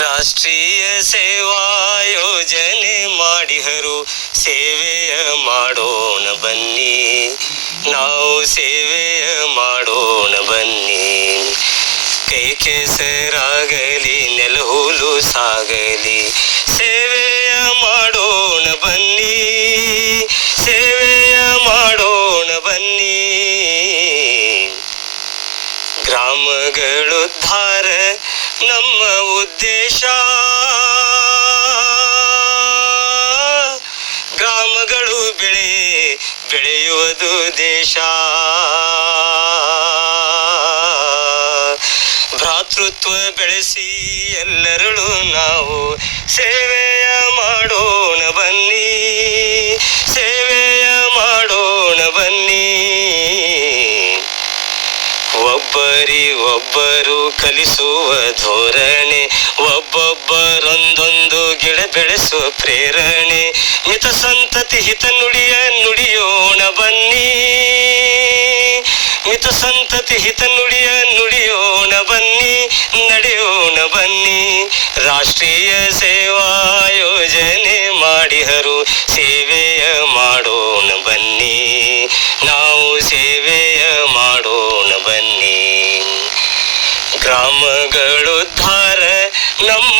ರಾಷ್ಟ್ರೀಯ ಸೇವಾ ಯೋಜನೆ ಮಾಡಿಹರು, ಸೇವೆಯ ಮಾಡೋಣ ಬನ್ನಿ, ನಾವು ಸೇವೆಯ ಮಾಡೋಣ ಬನ್ನಿ. ಕೈ ಕೆಸರಾಗಲಿ ನೆಲಹುಲು ಸಾಗಲಿ, ಸೇವೆಯ ಮಾಡೋಣ ಬನ್ನಿ, ಸೇವೆಯ ಮಾಡೋಣ ಬನ್ನಿ. ಗ್ರಾಮಗಳುದ್ಧಾರ ನಮ್ಮ ಉದ್ದೇಶ, ಗ್ರಾಮಗಳು ಬೆಳೆಯುವುದು ದೇಶ. ಭ್ರಾತೃತ್ವ ಬೆಳೆಸಿ ಎಲ್ಲರಳು ನಾವು ಸೇವೆಯ ಮಾಡೋಣ ಬನ್ನಿ, ಸೇವೆಯ ಮಾಡೋಣ ಬನ್ನಿ. ಒಬ್ಬರಿಗೊಬ್ಬರು ಕಲಿಸುವ ಧೋರಣೆ, ಒಬ್ಬೊಬ್ಬರೊಂದೊಂದು ಗಿಡ ಬೆಳೆಸುವ ಪ್ರೇರಣೆ. ಮಿತ ಸಂತತಿ ಹಿತ ನುಡಿಯ ನುಡಿಯೋಣ ಬನ್ನಿ, ಮಿತ ಸಂತತಿ ಹಿತ ನುಡಿಯ ನುಡಿಯೋಣ ಬನ್ನಿ, ನಡೆಯೋಣ ಬನ್ನಿ. ರಾಷ್ಟ್ರೀಯ ಸೇವಾ ಯೋಜನೆ ಮಾಡಿಹರು, ಸೇವೆಯ ಮಾಡೋಣ ಬನ್ನಿ, ನಾವು ಸೇವೆಯ ಮಾಡೋಣ ಬನ್ನಿ. ಗ್ರಾಮಗಳುದ್ಧಾರ ನಮ್ಮ